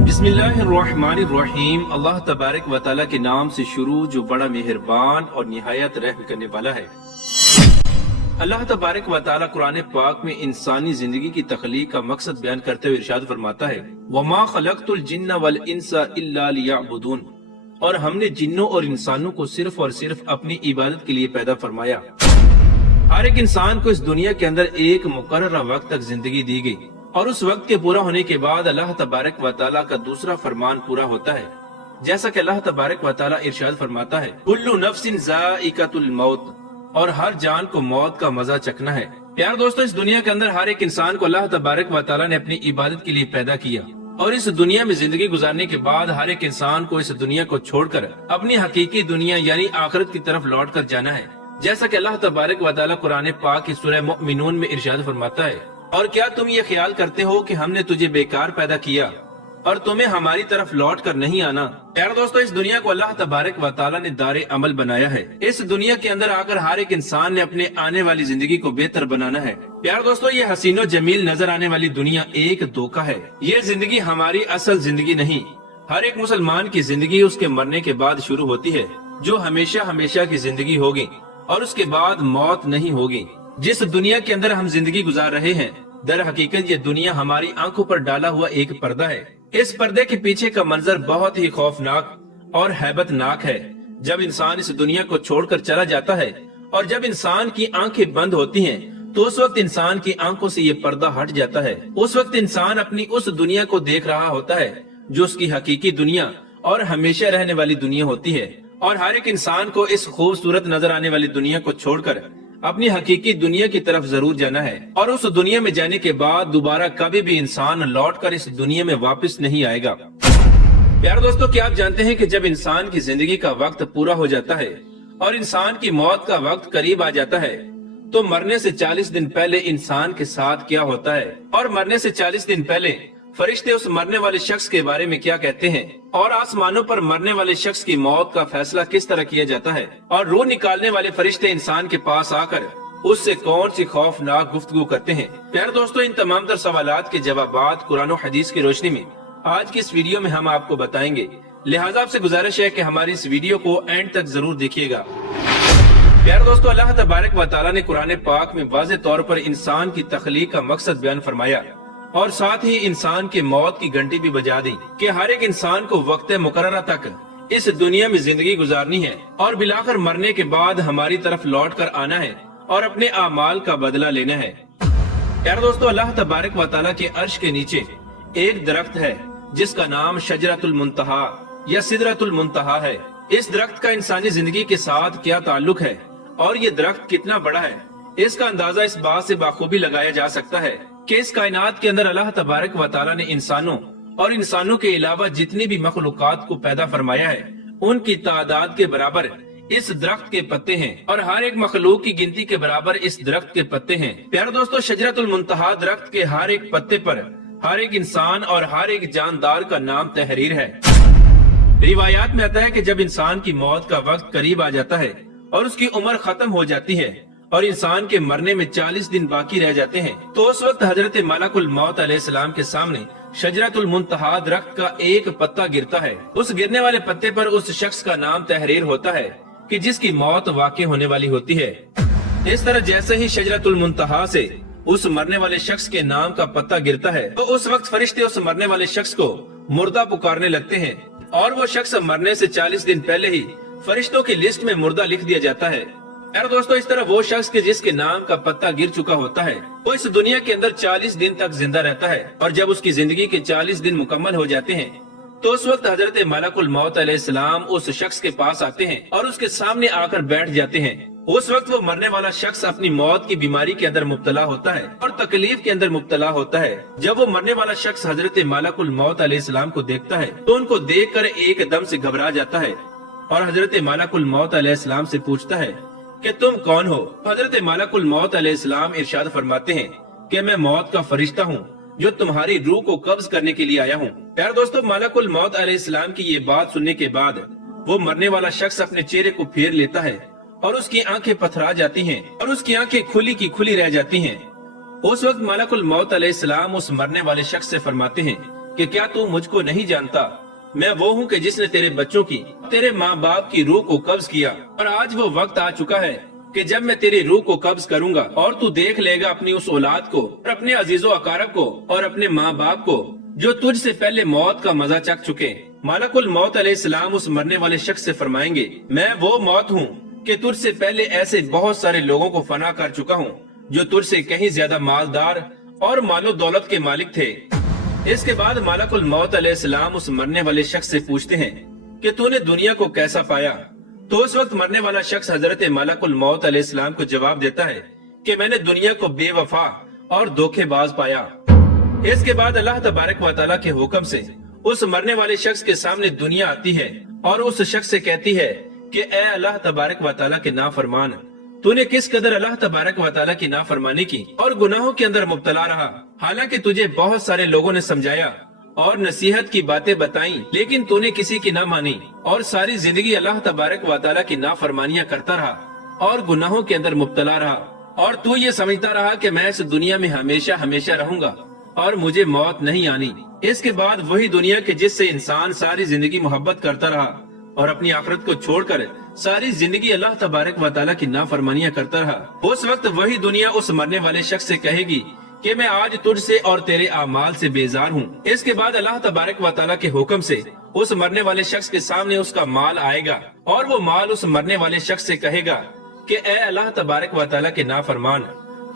बिस्मिल्लाहिर्रहमानिर्रहीम। अल्लाह तबारक व तआला के नाम से शुरू जो बड़ा मेहरबान और निहायत रहम करने वाला है। अल्लाह तबारक व तआला कुरान पाक में इंसानी जिंदगी की तख्लीक का मकसद बयान करते हुए इरशाद फरमाता है, वमा खलक़तुल जिन्ना वल इंसा इल्ला लियअबुदून, और हमने जिन्नों और इंसानों को सिर्फ और सिर्फ अपनी इबादत के लिए पैदा फरमाया। हर एक इंसान को इस दुनिया के अंदर एक मुकर्रर वक्त तक जिंदगी दी गई और उस वक्त के पूरा होने के बाद अल्लाह तबारक व तआला का दूसरा फरमान पूरा होता है। जैसा कि अल्लाह तबारक व तआला इरशाद फरमाता है, कुल्लु नफ्सिन ज़ाइक़तुल मौत, और हर जान को मौत का मजा चखना है। प्यार दोस्तों, इस दुनिया के अंदर हर एक इंसान को अल्लाह तबारक व तआला ने अपनी इबादत के लिए पैदा किया और इस दुनिया में जिंदगी गुजारने के बाद हर एक इंसान को इस दुनिया को छोड़कर अपनी हकीकी दुनिया यानी आखिरत की तरफ लौट कर जाना है। जैसा कि अल्लाह तबारक व तआला कुरान पाक की सूरह मुमिनून में इरशाद फरमाता है, और क्या तुम ये ख्याल करते हो कि हमने तुझे बेकार पैदा किया और तुम्हें हमारी तरफ लौट कर नहीं आना। प्यार दोस्तों, इस दुनिया को अल्लाह तबारक व तआला ने दारे अमल बनाया है। इस दुनिया के अंदर आकर हर एक इंसान ने अपने आने वाली जिंदगी को बेहतर बनाना है। प्यार दोस्तों, ये हसीनो जमील नजर आने वाली दुनिया एक धोखा है। ये जिंदगी हमारी असल जिंदगी नहीं। हर एक मुसलमान की जिंदगी उसके मरने के बाद शुरू होती है, जो हमेशा हमेशा की जिंदगी होगी और उसके बाद मौत नहीं होगी। जिस दुनिया के अंदर हम जिंदगी गुजार रहे हैं, दर हकीकत ये दुनिया हमारी आंखों पर डाला हुआ एक पर्दा है। इस पर्दे के पीछे का मंजर बहुत ही खौफनाक और हैबतनाक है। जब इंसान इस दुनिया को छोड़कर चला जाता है और जब इंसान की आंखें बंद होती हैं, तो उस वक्त इंसान की आंखों से ये पर्दा हट जाता है। उस वक्त इंसान अपनी उस दुनिया को देख रहा होता है जो उसकी हकीकी दुनिया और हमेशा रहने वाली दुनिया होती है। और हर एक इंसान को इस खूबसूरत नजर आने वाली दुनिया को छोड़कर अपनी हकीकी दुनिया की तरफ जरूर जाना है, और उस दुनिया में जाने के बाद दोबारा कभी भी इंसान लौटकर इस दुनिया में वापस नहीं आएगा। प्यार दोस्तों, क्या आप जानते हैं कि जब इंसान की जिंदगी का वक्त पूरा हो जाता है और इंसान की मौत का वक्त करीब आ जाता है, तो मरने से 40 दिन पहले इंसान के साथ क्या होता है, और मरने से 40 दिन पहले फरिश्ते उस मरने वाले शख्स के बारे में क्या कहते हैं, और आसमानों पर मरने वाले शख्स की मौत का फैसला किस तरह किया जाता है, और रूह निकालने वाले फरिश्ते इंसान के पास आकर उससे कौन सी खौफनाक गुफ्तगू करते हैं। प्यारे दोस्तों, इन तमाम तर सवालात के जवाबात कुरान और हदीस की रोशनी में आज की इस वीडियो में हम आपको बताएंगे। लिहाजा आपसे गुजारिश है कि हमारी इस वीडियो को एंड तक जरूर देखिएगा। प्यारे दोस्तों, अल्लाह तबारक व तआला ने कुरान पाक में वाज़ेह तौर पर इंसान की तख्लीक का मकसद बयान फरमाया और साथ ही इंसान के मौत की घंटी भी बजा दी कि हर एक इंसान को वक्त मुकर्ररा तक इस दुनिया में जिंदगी गुजारनी है और बिलाखिर मरने के बाद हमारी तरफ लौट कर आना है और अपने आमाल का बदला लेना है। यार दोस्तों, अल्लाह तबारक व तआला के अर्श के नीचे एक दरख्त है जिसका नाम शजरतुल मुंतहा या सिदरतुल मुंतहा है। इस दरख्त का इंसानी जिंदगी के साथ क्या ताल्लुक है और ये दरख्त कितना बड़ा है, इसका अंदाजा इस बात से बाखूबी लगाया जा सकता है कि इस कायनात के अंदर अल्लाह तबारक व तआला ने इंसानों और इंसानों के अलावा जितनी भी मखलूकात को पैदा फरमाया है, उनकी तादाद के बराबर इस दरख्त के पत्ते हैं और हर एक मखलूक की गिनती के बराबर इस दरख्त के पत्ते हैं। प्यारे दोस्तों, शजरतुल मुंतहा दरख्त के हर एक पत्ते पर हर एक इंसान और हर एक जानदार का नाम तहरीर है। रिवायात में आता है कि जब इंसान की मौत का वक्त करीब आ जाता है और उसकी उम्र खत्म हो जाती है और इंसान के मरने में 40 दिन बाकी रह जाते हैं, तो उस वक्त हजरत मलकुल मौत अलैहिस्सलाम के सामने शजरतुल मुंतहा दरख्त का एक पत्ता गिरता है। उस गिरने वाले पत्ते पर उस शख्स का नाम तहरीर होता है कि जिसकी मौत वाक़ई होने वाली होती है। इस तरह जैसे ही शजरतुल मुंतहा से उस मरने वाले शख्स के नाम का पत्ता गिरता है, तो उस वक्त फरिश्ते उस मरने वाले शख्स को मुर्दा पुकारने लगते हैं और वो शख्स मरने से 40 दिन पहले ही फरिश्तों की लिस्ट में मुर्दा लिख दिया जाता है। यार दोस्तों, इस तरह वो शख्स के जिसके नाम का पत्ता गिर चुका होता है, वो इस दुनिया के अंदर 40 दिन तक जिंदा रहता है और जब उसकी जिंदगी के 40 दिन मुकम्मल हो जाते हैं, तो उस वक्त हजरत मलकुल मौत अलैहिस्सलाम उस शख्स के पास आते हैं और उसके सामने आकर बैठ जाते हैं। उस वक्त वो मरने वाला शख्स अपनी मौत की बीमारी के अंदर मुब्तला होता है और तकलीफ के अंदर मुब्तला होता है। जब वो मरने वाला शख्स हजरत मलकुल मौत अलैहिस्सलाम को देखता है, तो उनको देखकर एकदम से घबरा जाता है और हजरत मलकुल मौत अलैहिस्सलाम से पूछता है कि तुम कौन हो। हजरत मलकुल मौत अलैहिस्सलाम इरशाद फरमाते हैं कि मैं मौत का फरिश्ता हूँ जो तुम्हारी रूह को कब्ज करने के लिए आया हूँ। प्यारे दोस्तों, मलकुल मौत अलैहिस्सलाम की ये बात सुनने के बाद वो मरने वाला शख्स अपने चेहरे को फेर लेता है और उसकी आंखें पथरा जाती हैं और उसकी आंखें खुली की खुली रह जाती हैं। उस वक्त मलकुल मौत अलैहिस्सलाम उस मरने वाले शख्स से फरमाते हैं کہ کیا तू मुझको नहीं जानता, मैं वो हूँ कि जिसने तेरे बच्चों की, तेरे माँ बाप की रूह को कब्ज किया, और आज वो वक्त आ चुका है कि जब मैं तेरी रूह को कब्ज करूंगा और तू देख लेगा अपनी उस औलाद को और अपने अजीजो अकारब को और अपने माँ बाप को जो तुझसे पहले मौत का मजा चख चुके। मलकुल मौत अलैहिस्सलाम उस मरने वाले शख्स से फरमाएंगे, मैं वो मौत हूँ कि तुझसे पहले ऐसे बहुत सारे लोगों को फना कर चुका हूँ जो तुझसे कहीं ज्यादा मालदार और मालो दौलत के मालिक थे। इसके बाद मलकुल मौत अलैहिस्सलाम उस मरने वाले शख्स से पूछते हैं कि तूने दुनिया को कैसा पाया। तो उस वक्त मरने वाला शख्स हजरत मलकुल मौत अलैहिस्सलाम को जवाब देता है कि मैंने दुनिया को बेवफा और धोखेबाज पाया। इसके बाद अल्लाह तबारक व तआला के हुक्म से उस मरने वाले शख्स के सामने दुनिया आती है और उस शख्स से कहती है कि ए अल्लाह तबारक व तआला के नाफरमान, तूने किस कदर अल्लाह तबारक व तआला की नाफरमानी की और गुनाहों के अंदर मुब्तला रहा। हालांकि तुझे बहुत सारे लोगों ने समझाया और नसीहत की बातें बताई, लेकिन तूने किसी की ना मानी और सारी जिंदगी अल्लाह तबारक व तआला की नाफरमानियां करता रहा और गुनाहों के अंदर मुब्तला रहा, और तू ये समझता रहा कि मैं इस दुनिया में हमेशा हमेशा रहूंगा और मुझे मौत नहीं आनी। इसके बाद वही दुनिया के जिससे इंसान सारी जिंदगी मोहब्बत करता रहा और अपनी आखिरत को छोड़कर सारी जिंदगी अल्लाह तबारक व तआला की नाफरमानियां करता रहा, उस वक्त वही दुनिया उस मरने वाले शख्स से कहेगी कि मैं आज तुझसे और तेरे आमाल से बेजार हूँ। इसके बाद अल्लाह तबारक व तआला के हुक्म से उस मरने वाले शख्स के सामने उसका माल आएगा और वो माल उस मरने वाले शख्स से कहेगा कि ए अल्लाह तबारक व तआला के नाफरमान,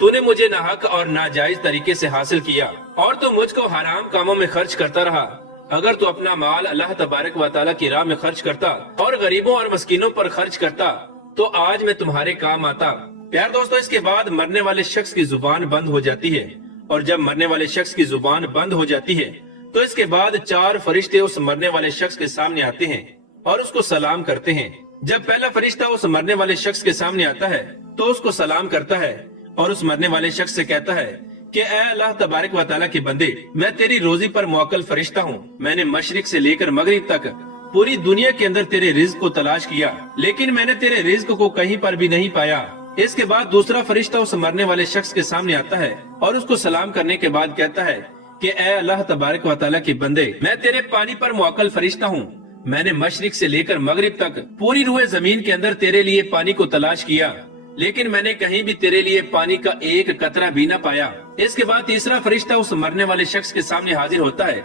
तूने मुझे नाहक और नाजायज तरीके से हासिल किया और तू मुझको हराम कामों में खर्च करता रहा। अगर तू अपना माल अल्लाह तबारक व तआला की राह में खर्च करता और गरीबों और मस्कीनों पर खर्च करता तो आज मैं तुम्हारे काम आता। प्यार दोस्तों, इसके बाद मरने वाले शख्स की जुबान बंद हो जाती है, और जब मरने वाले शख्स की जुबान बंद हो जाती है तो इसके बाद 4 फरिश्ते उस मरने वाले शख्स के सामने आते हैं और उसको सलाम करते हैं। जब पहला फरिश्ता उस मरने वाले शख्स के सामने आता है तो उसको सलाम करता है और उस मरने वाले शख्स से कहता है कि ए अल्लाह तबारक व तआला के बंदे, मैं तेरी रोजी पर मुवक्कल फरिश्ता हूँ। मैंने मशरिक से लेकर मगरिब तक पूरी दुनिया के अंदर तेरे रिज्क को तलाश किया, लेकिन मैंने तेरे रिज्क को कहीं पर भी नहीं पाया। इसके बाद दूसरा फरिश्ता उस मरने वाले शख्स के सामने आता है और उसको सलाम करने के बाद कहता है कि ए अल्लाह तबारक व तआला के बंदे, मैं तेरे पानी पर मुवक्कल फरिश्ता हूँ। मैंने मशरिक से लेकर मगरिब तक पूरी रूए जमीन के अंदर तेरे लिए पानी को तलाश किया, लेकिन मैंने कहीं भी तेरे लिए पानी का एक कतरा भी न पाया। इसके बाद तीसरा फरिश्ता उस मरने वाले शख्स के सामने हाजिर होता है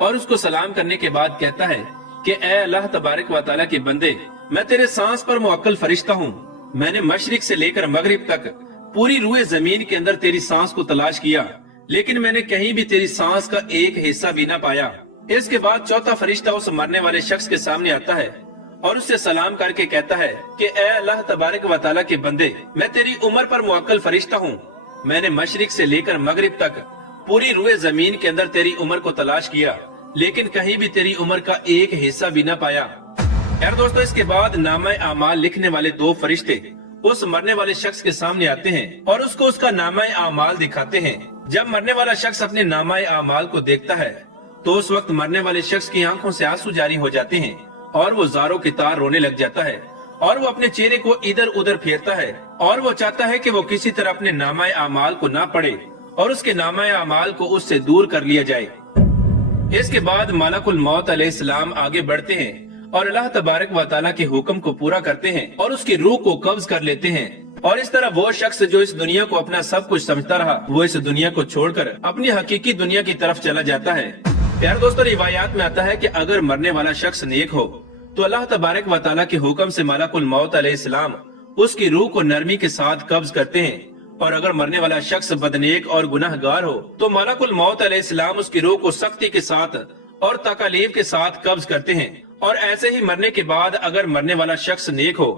और उसको सलाम करने के बाद कहता है कि ए अल्लाह तबारक व तआला के बंदे, मैं तेरे सांस पर मुवक्कल फरिश्ता हूँ। मैंने मशरिक से लेकर मगरिब तक पूरी रूए जमीन के अंदर तेरी सांस को तलाश किया, लेकिन मैंने कहीं भी तेरी सांस का एक हिस्सा भी न पाया। इसके बाद चौथा फरिश्ता उस मरने वाले शख्स के सामने आता है और उससे सलाम करके कहता है कि ए अल्लाह तबारक व तआला के बंदे, मैं तेरी उम्र पर मुवक्कल फरिश्ता हूँ। मैंने मशरिक से लेकर मगरिब तक पूरी रूए जमीन के अंदर तेरी उम्र को तलाश किया, लेकिन कहीं भी तेरी उम्र का एक हिस्सा भी न पाया। यार दोस्तों, इसके बाद नामा आमाल लिखने वाले 2 फरिश्ते उस मरने वाले शख्स के सामने आते हैं और उसको उसका नामा आमाल दिखाते हैं। जब मरने वाला शख्स अपने नामा आमाल को देखता है तो उस वक्त मरने वाले शख्स की आंखों से आंसू जारी हो जाते हैं और वो ज़ारों की तार रोने लग जाता है और वो अपने चेहरे को इधर उधर फेरता है और वो चाहता है कि वो किसी तरह अपने नामा आमाल को ना पढ़े और उसके नामा आमाल को उससे दूर कर लिया जाए। इसके बाद मलकुल मौत अलैहिस्सलाम आगे बढ़ते हैं और अल्लाह तबारक व तआला के हुक्म को पूरा करते हैं और उसकी रूह को कब्ज कर लेते हैं। और इस तरह वो शख्स जो इस दुनिया को अपना सब कुछ समझता रहा, वो इस दुनिया को छोड़कर अपनी हकीकी दुनिया की तरफ चला जाता है। प्यारे दोस्तों, रिवायात में आता है कि अगर मरने वाला शख्स नेक हो तो अल्लाह तबारक व तआला के हुक्म से मलकुल मौत अलैहिस्सलाम उसकी रूह को नरमी के साथ कब्ज करते हैं, और अगर मरने वाला शख्स बदनेक और गुनाहगार हो तो मलकुल मौत अलैहिस्सलाम उसकी रूह को सख्ती के साथ और तकालीफ के साथ कब्ज करते हैं। और ऐसे ही मरने के बाद अगर मरने वाला शख्स नेक हो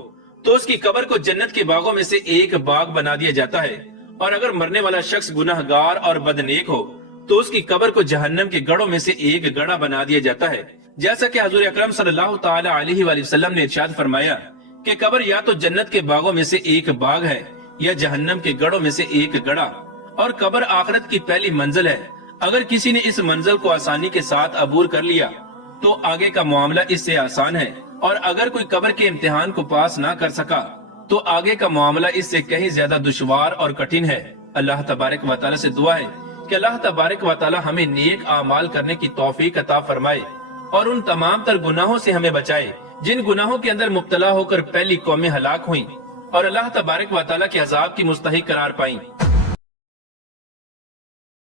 तो उसकी कब्र को जन्नत के बागों में से एक बाग बना दिया जाता है, और अगर मरने वाला शख्स गुनाहगार और बदनेक हो तो उसकी कब्र को जहन्नम के गढ़ों में से एक गढ़ा बना दिया जाता है। जैसा कि हजूर अकरम सल्लल्लाहु ताला अलैहि वसल्लम ने इरशाद फरमाया कि कब्र या तो जन्नत के बागों में से एक बाग है या जहन्नम के गढ़ों में से एक गढ़ा, और कब्र आखिरत की पहली मंजिल है। अगर किसी ने इस मंजिल को आसानी के साथ अबूर कर लिया तो आगे का मामला इससे आसान है, और अगर कोई कब्र के इम्तिहान को पास ना कर सका तो आगे का मामला इससे कहीं ज्यादा दुश्वार और कठिन है। अल्लाह तबारक व तआला से दुआ है کہ اللہ تبارک و تعالی ہمیں نیک اعمال کرنے کی توفیق عطا فرمائے اور ان تمام تر گناہوں سے ہمیں بچائے جن گناہوں کے اندر مبتلا ہو کر پہلی قومیں ہلاک ہوئیں اور اللہ تبارک و تعالی کے عذاب کی مستحق قرار پائیں۔